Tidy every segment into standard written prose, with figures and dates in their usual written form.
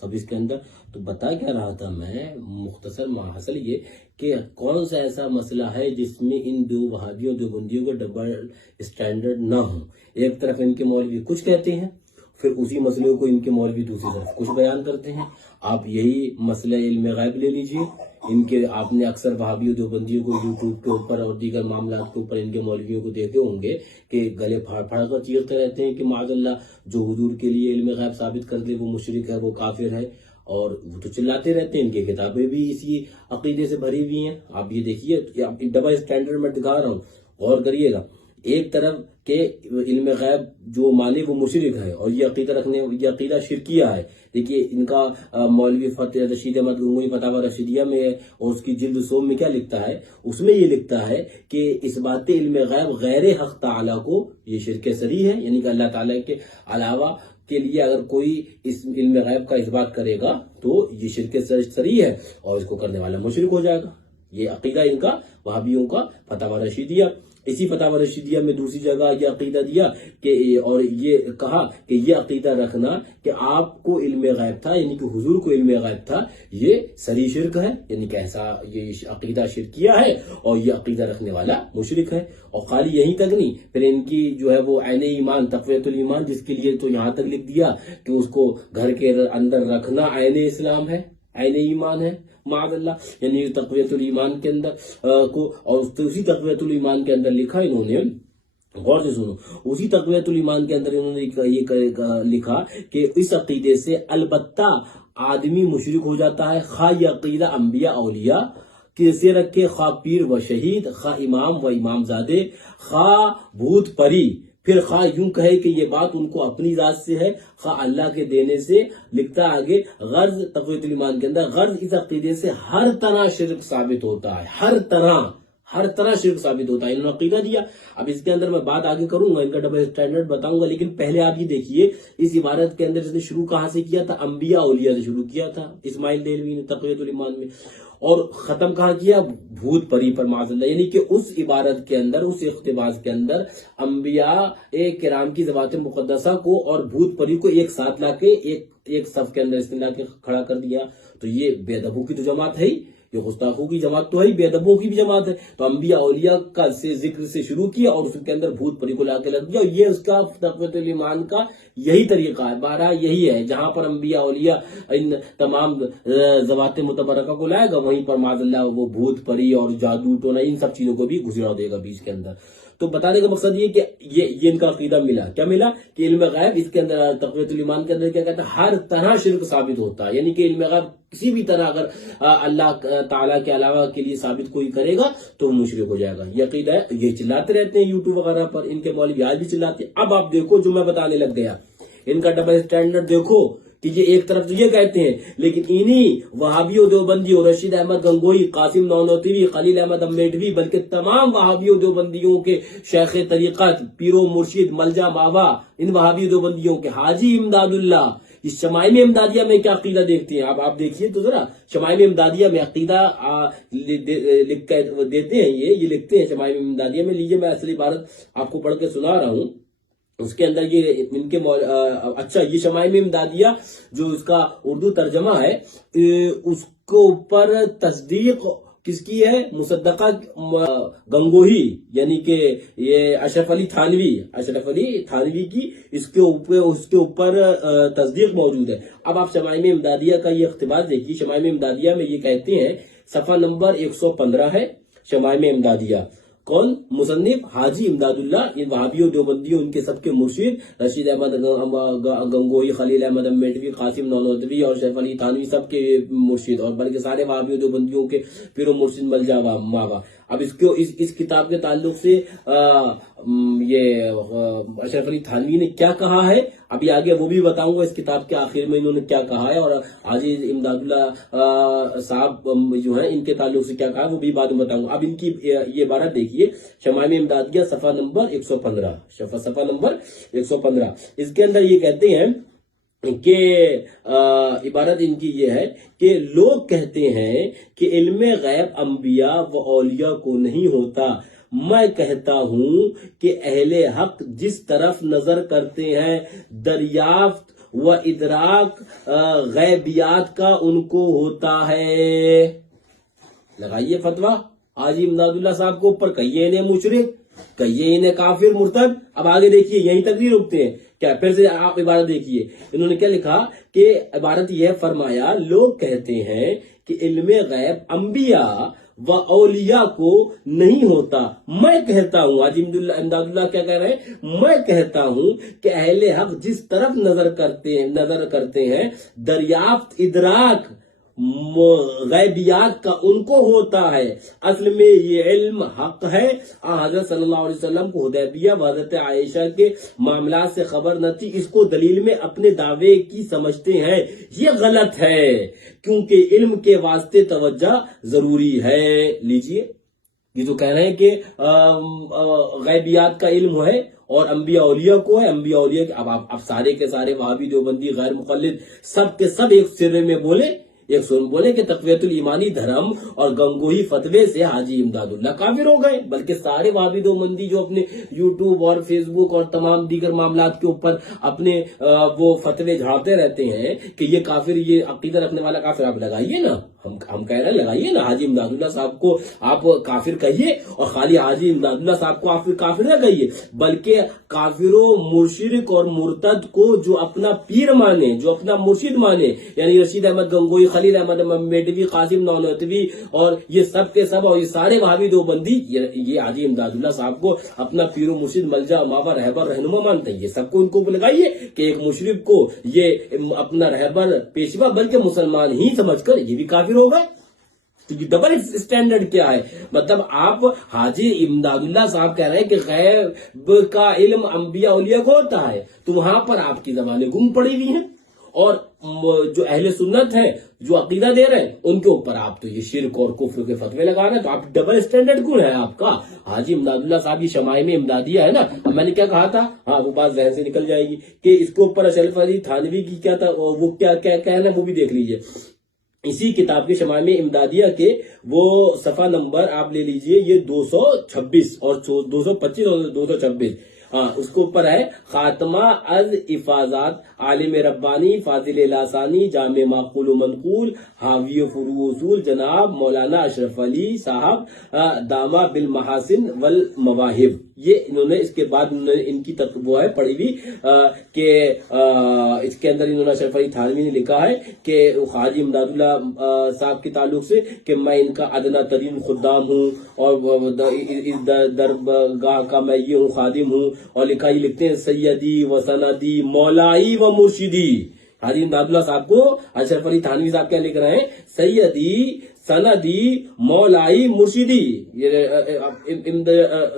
سب اس کے اندر. تو بتا کیا رہا تھا میں مختصر ماحصل یہ کہ کون سا ایسا مسئلہ ہے جس میں ان دو وہابیوں دیوبندیوں کو ڈبل اسٹینڈرڈ نہ ہو. ایک طرف ان کے مولوی کچھ کہتے ہیں، پھر اسی مسئلے کو ان کے مولوی دوسری طرف کچھ بیان کرتے ہیں. آپ یہی مسئلہ علم غیب لے لیجئے. ان کے آپ نے اکثر وہابیوں دیوبندیوں کو یوٹیوب کے اوپر اور دیگر معاملات کے اوپر ان کے مولویوں کو دیکھے ہوں گے کہ گلے پھاڑ پھاڑ کر چیختے رہتے ہیں کہ معاذ اللہ جو حضور کے لیے علم غیب ثابت کر دے وہ مشرک ہے، وہ کافر ہے. اور وہ تو چلاتے رہتے ہیں، ان کی کتابیں بھی اسی عقیدے سے بھری ہوئی ہیں. آپ یہ دیکھیے ڈبل اسٹینڈرڈ میں دکھا رہا ہوں، غور کریے گا. ایک طرف کہ علم غیب جو مانے وہ مشرک ہے اور یہ عقیدہ شرکیہ ہے. دیکھیے ان کا مولوی فتح رشید احمد گنگوئی فتاوی رشیدیہ میں اور اس کی جلد سوم میں کیا لکھتا ہے، اس میں یہ لکھتا ہے کہ اس بات علم غیب غیر حق تعالیٰ کو یہ شرک صریح ہے. یعنی کہ اللہ تعالیٰ کے علاوہ کے لیے اگر کوئی اس علم غیب کا اثبات کرے گا تو یہ شرک صریح ہے اور اس کو کرنے والا مشرک ہو جائے گا. یہ عقیدہ ان کا وہابیوں کا فتاوی رشیدیہ. اسی فتاوی رشیدیہ میں دوسری جگہ یہ عقیدہ دیا کہ اور یہ کہا کہ یہ عقیدہ رکھنا کہ آپ کو علم غیب تھا، یعنی کہ حضور کو علم غیب تھا، یہ صریح شرک ہے. یعنی کہ ایسا یہ عقیدہ شرکیہ ہے اور یہ عقیدہ رکھنے والا مشرک ہے. اور خالی یہی تک نہیں، پھر ان کی جو ہے وہ عین ایمان تقویت الایمان، جس کے لیے تو یہاں تک لکھ دیا کہ اس کو گھر کے اندر رکھنا عین اسلام ہے، عین ایمان ہے معاذ اللہ. یعنی تقویت الایمان کے اندر کو، اور اسی تقویت الایمان کے اندر لکھا انہوں نے، غور سے سنو، اسی تقویت الایمان کے اندر انہوں نے یہ لکھا کہ اس عقیدے سے البتہ آدمی مشرک ہو جاتا ہے، خواہ یہ عقیدہ انبیاء اولیاء کیسے رکھے، خواہ پیر و شہید، خواہ امام و امام زادے، خواہ بھوت پری، پھر خواہ یوں کہے کہ یہ بات ان کو اپنی ذات سے ہے، خواہ اللہ کے دینے سے. لکھتا آگے غرض تقویت الایمان کے اندر، غرض اس عقیدے سے ہر طرح شرک ثابت ہوتا ہے، ہر طرح شرک ثابت ہوتا ہے. انہوں نے عقیدہ دیا. اب اس کے اندر میں بات آگے کروں گا، ان کا ڈبل اسٹینڈرڈ بتاؤں گا، لیکن پہلے آپ یہ دیکھیے اس عبارت کے اندر اس نے شروع کہاں سے کیا تھا، انبیاء اولیاء سے شروع کیا تھا اسماعیل دہلوی نے تقویت الایمان میں، اور ختم کہاں کیا، بھوت پری پر معاذ اللہ. یعنی کہ اس عبارت کے اندر، اس اقتباس کے اندر انبیاء کرام کی ذوات مقدسہ کو اور بھوت پری کو ایک ساتھ لا کے ایک صف کے اندر لا کے کھڑا کر دیا. تو یہ بے ادبوں کی تو جماعت ہے ہی، یہ گستاخوں کی جماعت تو ہے، بے ادبوں کی بھی جماعت ہے. تو انبیاء اولیاء کا ذکر سے شروع کیا اور اس کے اندر بھوت پری کو لا کے لگ دیا. اور یہ اس کا تقویت الایمان کا یہی طریقہ ہے، بارہ یہی ہے، جہاں پر انبیاء اولیاء ان تمام ذوات متبرکہ کو لائے گا وہیں پر معاذ اللہ وہ بھوت پری اور جادو ٹونا ان سب چیزوں کو بھی گزرا دے گا بیچ کے اندر. تو بتانے کا مقصد یہ کہ یہ ان کا عقیدہ کیا ملا کہ علم غیب اس کے اندر تقویت الایمان کے اندر کیا کہتا ہے، ہر طرح شرک ثابت ہوتا ہے. یعنی کہ علم غیب کسی بھی طرح اگر اللہ تعالیٰ کے علاوہ کے لیے ثابت کوئی کرے گا تو مشرک ہو جائے گا. یہ عقیدہ ہے. یہ چلاتے رہتے ہیں یوٹیوب وغیرہ پر، ان کے مولوی آج بھی چلاتے ہیں. اب آپ دیکھو جو میں بتانے لگ گیا، ان کا ڈبل اسٹینڈرڈ دیکھو کہ یہ ایک طرف تو یہ کہتے ہیں، لیکن انہی وہابیوں دیوبندیوں، رشید احمد گنگوئی، قاسم نانوتوی، خلیل احمد امیٹوی، بلکہ تمام وہابیوں دیوبندیوں کے شیخ طریقت، پیر و مرشد، ملجا ماوا، ان وہابیوں دیوبندیوں کے حاجی امداد اللہ اس شمائل امدادیہ میں کیا عقیدہ دیکھتے ہیں. آپ دیکھیے تو ذرا شمائل امدادیہ میں عقیدہ لکھ کر دیتے ہیں، یہ لکھتے ہیں شمائل امدادیہ میں. لیجیے میں اصلی عبارت آپ کو پڑھ کے سنا رہا ہوں. اس کے اندر یہ ان کے اچھا یہ شمائل امدادیہ جو اس کا اردو ترجمہ ہے، اس کو اوپر تصدیق کس کی ہے، مصدقہ گنگوہی، یعنی کہ یہ اشرف علی تھانوی کی اس کے اوپر تصدیق موجود ہے. اب آپ شمائل امدادیہ کا یہ اقتباس دیکھیے. شمائل امدادیہ میں یہ کہتے ہیں، صفحہ نمبر 115 ہے شمائل امدادیہ. کون مصنف؟ حاجی امداد اللہ، ان وہابیوں دیوبندیوں ان کے سب کے مرشد، رشید احمد گنگوئی، خلیل احمد امیٹوی، قاسم نانوتوی اور اشرف علی تھانوی سب کے مرشد، اور بلکہ سارے وہابیوں دیوبندیوں کے پیر و مرشد ملجا ماوا. اب اس کتاب کے تعلق سے یہ اشرف علی تھانوی نے کیا کہا ہے، ابھی آگے وہ بھی بتاؤں گا. اس کتاب کے آخر میں انہوں نے کیا کہا ہے، اور حاجی امداد اللہ صاحب جو ہیں ان کے تعلق سے کیا کہا ہے وہ بھی بعد میں بتاؤں گا. اب ان کی یہ عبارت دیکھیے، شمائل امدادیہ صفحہ نمبر 115. اس کے اندر یہ کہتے ہیں کہ عبارت ان کی یہ ہے کہ لوگ کہتے ہیں کہ علم غیب انبیاء و اولیاء کو نہیں ہوتا. میں کہتا ہوں کہ اہل حق جس طرف نظر کرتے ہیں دریافت و ادراک غیبیات کا ان کو ہوتا ہے. لگائیے فتویٰ حاجی امداد اللہ صاحب کو اوپر، کہیے انہیں مشرک، کہیے انہیں کافر مرتد. اب آگے دیکھیے، یہیں تک نہیں رکتے ہیں کیا، پھر سے آپ عبارت دیکھیے انہوں نے کیا لکھا کہ عبارت یہ فرمایا، لوگ کہتے ہیں کہ علم غیب انبیاء و اولیاء کو نہیں ہوتا. میں کہتا ہوں، حاجی امداد اللہ کیا کہہ رہے ہیں، میں کہتا ہوں کہ اہل حق جس طرف نظر کرتے ہیں دریافت ادراک غیبیات کا ان کو ہوتا ہے. اصل میں یہ علم حق ہے. حضرت صلی اللہ علیہ وسلم کو حدیبیہ و حضرت عائشہ کے معاملات سے خبر نہ تھی، اس کو دلیل میں اپنے دعوے کی سمجھتے ہیں. یہ غلط ہے کیونکہ علم کے واسطے توجہ ضروری ہے. لیجئے، یہ تو کہہ رہے ہیں کہ غیبیات کا علم ہے اور انبیاء اولیاء کو ہے. انبیاء اولیاء اب سارے کے سارے وہابی دیوبندی غیر مقلد سب کے سب ایک سرے میں بولے کہ تقویت الایمانی دھرم اور گنگوہی فتوے سے حاجی امداد اللہ کافر ہو گئے. بلکہ سارے وہابی دیوبندی جو اپنے یوٹیوب اور فیس بک اور تمام دیگر معاملات کے اوپر اپنے وہ فتوے جھاڑتے رہتے ہیں کہ یہ کافر، یہ عقیدہ رکھنے والا کافر. آپ لگائیے نا، ہم کہہ رہے ہیں لگائیے نا، حاجی امداد اللہ صاحب کو آپ کافر کہیے، اور خالی حاجی امداد اللہ صاحب کو آپ کافر نہ کہیے، بلکہ کافروں، مشرک اور مرتد کو جو اپنا پیر مانے، جو اپنا مرشد مانے، یعنی رشید احمد گنگوئی، خلیل احمد میڈوی، قاسم نانوتوی اور یہ سب کے سب اور یہ سارے وہابی دیوبندی یہ حاجی امداد اللہ صاحب کو اپنا پیر و مرشد، ملجا، ماوا، رہبر، رہنما مانتے ہیں. یہ سب کو ان کو لگائیے کہ ایک مشرک کو یہ اپنا رہبر، پیشوا، بلکہ مسلمان ہی سمجھ کر یہ بھی کافر ہوگا. تو یہ ڈبل اسٹینڈرڈ کیا ہے؟ مطلب آپ حاجی امداد اللہ صاحب کہہ رہے ہیں کہ غیب کا علم انبیاء اولیاء کو ہوتا ہے، تو وہاں پر آپ کی زبانیں گم پڑی ہوئی ہیں، اور جو اہل سنت ہے جو عقیدہ دے رہے ہیں ان کے اوپر آپ تو یہ شرک اور کفر کے فتوے لگا رہے ہیں. تو آپ ڈبل اسٹینڈرڈ کون ہے آپ کا؟ حاجی امداد اللہ صاحب یہ شمائم امدادیہ ہے نا. اب میں نے کیا کہا تھا، ہاں وہ بات ذہن سے نکل جائے گی کہ اس کے اوپر اشرف علی تھانوی کی کیا تھا، وہ کیا کہنا، وہ بھی دیکھ لیجئے. اسی کتاب کے شمائم امدادیہ کے وہ صفحہ نمبر آپ لے لیجئے، یہ 226 اور 225 اور 226. اس کے اوپر ہے خاتمہ از افاظات عالم ربانی فاضل لاسانی جامع معقول و منقول حاوی فروع اصول جناب مولانا اشرف علی صاحب دامہ بالمحاسن والمواہب. یہ انہوں نے اس کے بعد ان کی وہ ہے پڑھی ہوئی کہ اس کے اندر انہوں نے اشرف علی تھانوی نے لکھا ہے کہ حاجی امداد اللہ صاحب کے تعلق سے کہ میں ان کا ادنا ترین خدام ہوں اور درگاہ کا میں یہ ہوں، خادم ہوں. اور لکھا یہ لکھتے ہیں سیدی و سندی مولائی و مرشدی. حاجی امداد اللہ صاحب کو اشرف علی تھانوی صاحب کیا لکھ رہے ہیں؟ سیدی، سندی، مولائی، مرشدی.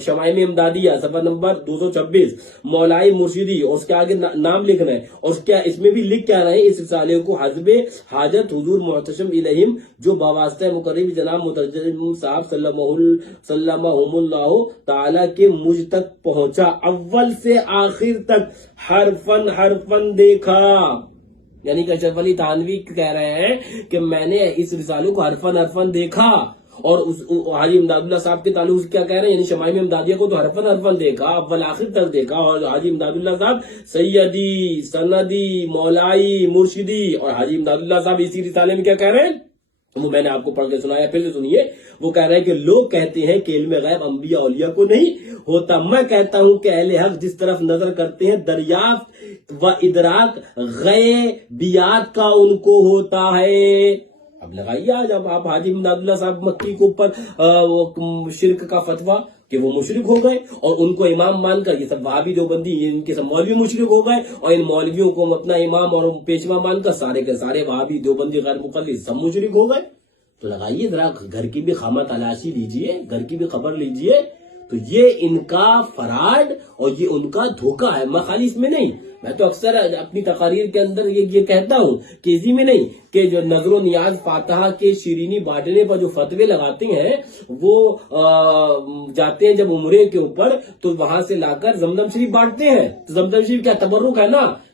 شمائم امدادیہ صفحہ نمبر 226 مولائی، مرشدی، اور اس کے آگے نام لکھ رہے ہیں. اور اس میں بھی لکھ کیا رہے ہیں، اس رسالے کو حسب حاجت حضور محتشم الیہم جو باواسطہ مقرب جناب مترجم صاحب سلمہم اللہ تعالی کے مجھ تک پہنچا، اول سے آخر تک حرفن دیکھا. یعنی کہ اشرف علی تھانوی کہہ رہے ہیں کہ میں نے اس رسالے کو حرفن دیکھا. اور حاجی امداد اللہ صاحب کے تعلق سے کیا کہہ رہے ہیں، یعنی شمائم امدادیہ کو تو حرفن دیکھا، اول آخر تک دیکھا. اور حاجی امداد اللہ صاحب سیدی، سندی، مولائی، مرشدی. اور حاجی امداد اللہ صاحب اسی رسالے میں کیا کہہ رہے ہیں، وہ میں نے آپ کو پڑھ کے سنایا، پھر سے سنیے. وہ کہہ رہے ہیں کہ لوگ کہتے ہیں کہ علم غیب انبیاء اولیاء کو نہیں ہوتا. میں کہتا ہوں کہ اہل حق جس طرف نظر کرتے ہیں دریافت و ادراک غیبیات کا ان کو ہوتا ہے. اب لگائیے آج اب آپ حاجی امداد اللہ صاحب مکی کے اوپر شرک کا فتویٰ کہ وہ مشرک ہو گئے، اور ان کو امام مان کر یہ سب وہابی دیوبندی ان کے سب مولوی مشرک ہو گئے، اور ان مولویوں کو اپنا امام اور پیشوا مان کر سارے کے سارے وہابی دیوبندی غیر مقلد سب مشرک ہو گئے. تو لگائیے ذرا گھر کی بھی خامہ تلاشی لیجئے، گھر کی بھی خبر لیجئے. تو یہ ان کا فراڈ اور یہ ان کا دھوکہ ہے. میں خالی اس میں نہیں، میں تو اکثر اپنی تقاریر کے اندر یہ کہتا ہوں کہ اسی میں نہیں کہ جو نظر و نیاز فاتحہ کے شیرینی بانٹنے پر جو فتوے لگاتے ہیں وہ جاتے ہیں جب عمرے کے اوپر تو وہاں سے لا کر زمزم شریف بانٹتے ہیں. تو زمزم شریف کیا تبرک ہے نا